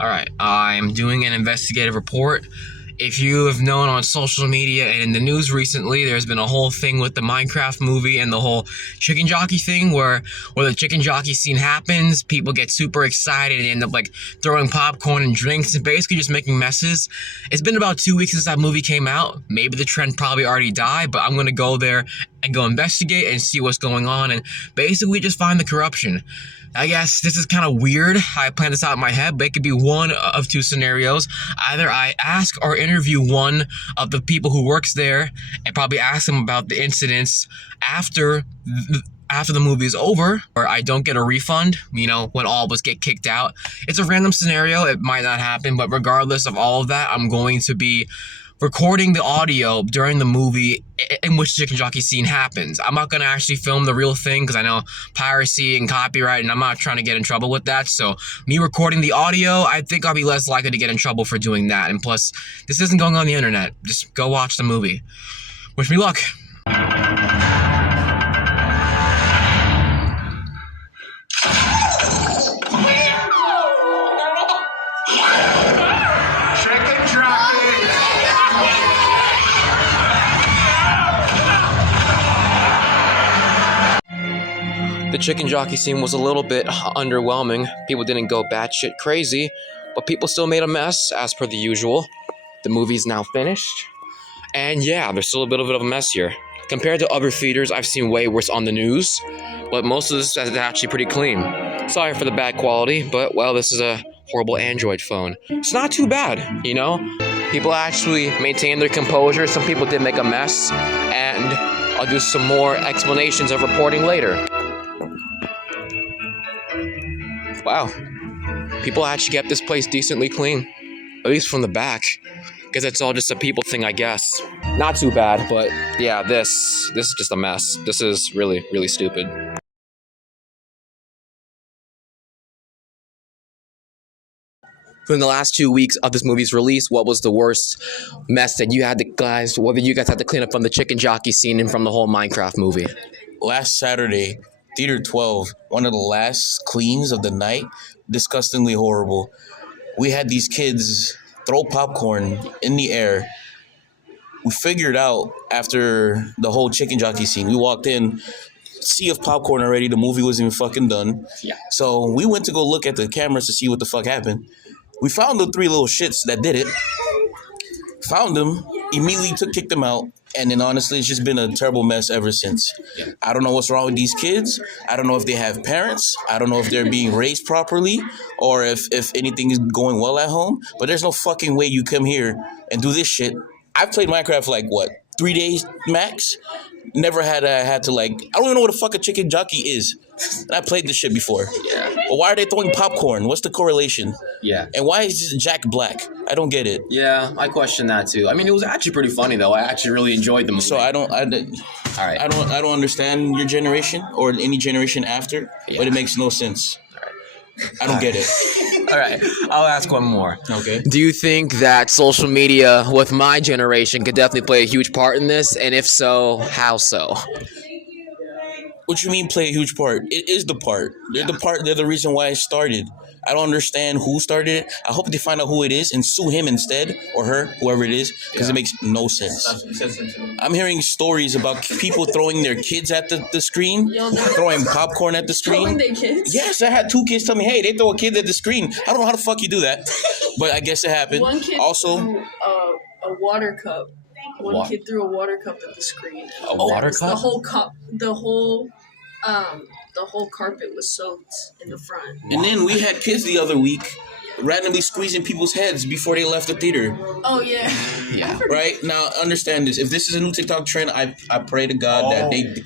All right, I'm doing an investigative report. If you have known on social media and in the news recently, there's been a whole thing with the Minecraft movie and the whole chicken jockey thing where the chicken jockey scene happens, people get super excited and end up like throwing popcorn and drinks and basically just making messes. It's been about 2 weeks since that movie came out. Maybe the trend probably already died, but I'm gonna go there and go investigate and see what's going on and basically just find the corruption. I guess this is kind of weird how I planned this out in my head, but it could be one of two scenarios. Either I ask or interview one of the people who works there and probably ask them about the incidents after the movie is over, or I don't get a refund, when all of us get kicked out. It's a random scenario. It might not happen, but regardless of all of that, I'm going to be recording the audio during the movie in which the chicken jockey scene happens. I'm not going to actually film the real thing because I know piracy and copyright, and I'm not trying to get in trouble with that. So me recording the audio, I think I'll be less likely to get in trouble for doing that. And plus, this isn't going on the internet. Just go watch the movie. Wish me luck. The chicken jockey scene was a little bit underwhelming. People didn't go batshit crazy, but people still made a mess, as per the usual. The movie's now finished. And yeah, there's still a bit of a mess here. Compared to other theaters, I've seen way worse on the news, but most of this is actually pretty clean. Sorry for the bad quality, but well, this is a horrible Android phone. It's not too bad, People actually maintained their composure. Some people did make a mess, and I'll do some more explanations of reporting later. Wow, people actually kept this place decently clean, at least from the back. Guess it's all just a people thing, I guess. Not too bad, but yeah, this is just a mess. This is really, really stupid. In the last 2 weeks of this movie's release, what was the worst mess that you guys had to clean up from the chicken jockey scene and from the whole Minecraft movie? Last Saturday, Theater 12, one of the last cleans of the night, disgustingly horrible. We had these kids throw popcorn in the air. We figured out after the whole chicken jockey scene, we walked in, sea of popcorn already, the movie wasn't even fucking done. Yeah. So we went to go look at the cameras to see what the fuck happened. We found the three little shits that did it. Found them, immediately kicked them out. And then honestly, it's just been a terrible mess ever since. Yeah. I don't know what's wrong with these kids. I don't know if they have parents. I don't know if they're being raised properly or if anything is going well at home. But there's no fucking way you come here and do this shit. I've played Minecraft for 3 days max. Never had to I don't even know what the fuck a chicken jockey is. And I played this shit before. Yeah. But why are they throwing popcorn? What's the correlation? Yeah. And why is this Jack black? I don't get it. Yeah, I question that too. I mean, it was actually pretty funny though. I actually really enjoyed the movie. So I don't understand your generation or any generation after, but it makes no sense. I don't get it. All right, I'll ask one more. Okay. Do you think that social media with my generation could definitely play a huge part in this? And if so, how so? What you mean play a huge part? It is the part. They're the reason why it started. I don't understand who started it. I hope they find out who it is and sue him instead, or her, whoever it is, because it makes no sense. I'm hearing stories about people throwing their kids at the screen, throwing popcorn at the screen. Throwing their kids? Yes, I had 2 kids tell me, hey, they throw a kid at the screen. I don't know how the fuck you do that, but I guess it happened. One kid also threw a water cup. One kid threw a water cup at the screen. A water cup? The whole carpet was soaked in the front. And then we had kids the other week randomly squeezing people's heads before they left the theater. Oh, yeah. Yeah. Right? Now, understand this. If this is a new TikTok trend, I pray to God that they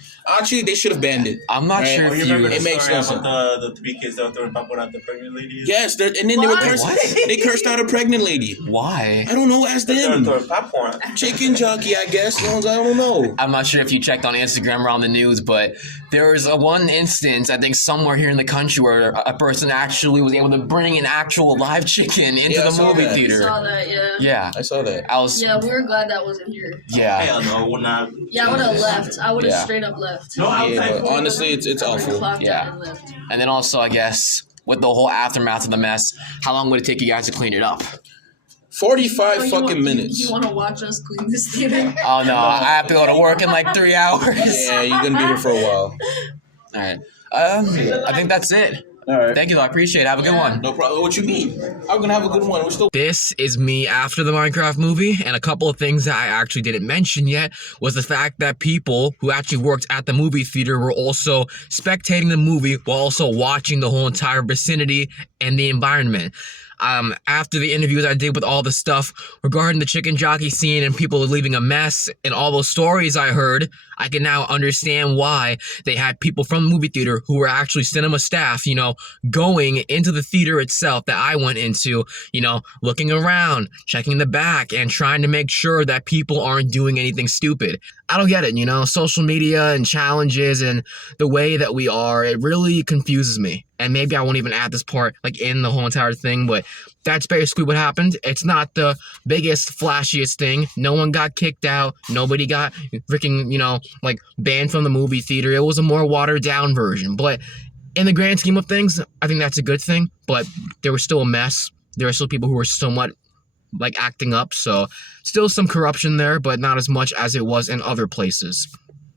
should have banned it. I'm not sure if you... It makes sense. The 3 kids that were throwing popcorn at the pregnant lady? Yes, and then they were cursing. They cursed out a pregnant lady. Why? I don't know. Ask them. Throwing popcorn. Chicken jockey, I guess. I don't know. I'm not sure if you checked on Instagram or on the news, but there was one instance, I think somewhere here in the country, where a person actually was able to bring an actual live chicken into the movie theater. I saw that, yeah. Yeah. I saw that. Yeah, we were glad that wasn't here. Yeah. Hell no, we're not. Yeah, I would have left. I would have straight up left. No, Yeah, but honestly, it's awful. Clocked Yeah. out and left. And then also, I guess, with the whole aftermath of the mess, how long would it take you guys to clean it up? 45 You fucking want- minutes. You want to watch us clean this theater? Oh no, I have to go to work in like 3 hours. Yeah, you're gonna be here for a while. All right. I think that's it. All right. Thank you, I appreciate it. Have a good one. No problem. What you need? I'm gonna have a good one. We're still. This is me after the Minecraft movie, and a couple of things that I actually didn't mention yet was the fact that people who actually worked at the movie theater were also spectating the movie while also watching the whole entire vicinity and the environment. After the interviews I did with all the stuff regarding the chicken jockey scene and people leaving a mess and all those stories I heard, I can now understand why they had people from the movie theater who were actually cinema staff, you know, going into the theater itself that I went into, you know, looking around, checking the back, and trying to make sure that people aren't doing anything stupid. I don't get it, you know, social media and challenges and the way that we are, it really confuses me. And maybe I won't even add this part like in the whole entire thing, but that's basically what happened. It's not the biggest, flashiest thing. No one got kicked out. Nobody got freaking, you know, like banned from the movie theater. It was a more watered down version. But in the grand scheme of things, I think that's a good thing. But there was still a mess. There are still people who were somewhat like acting up. So still some corruption there, but not as much as it was in other places.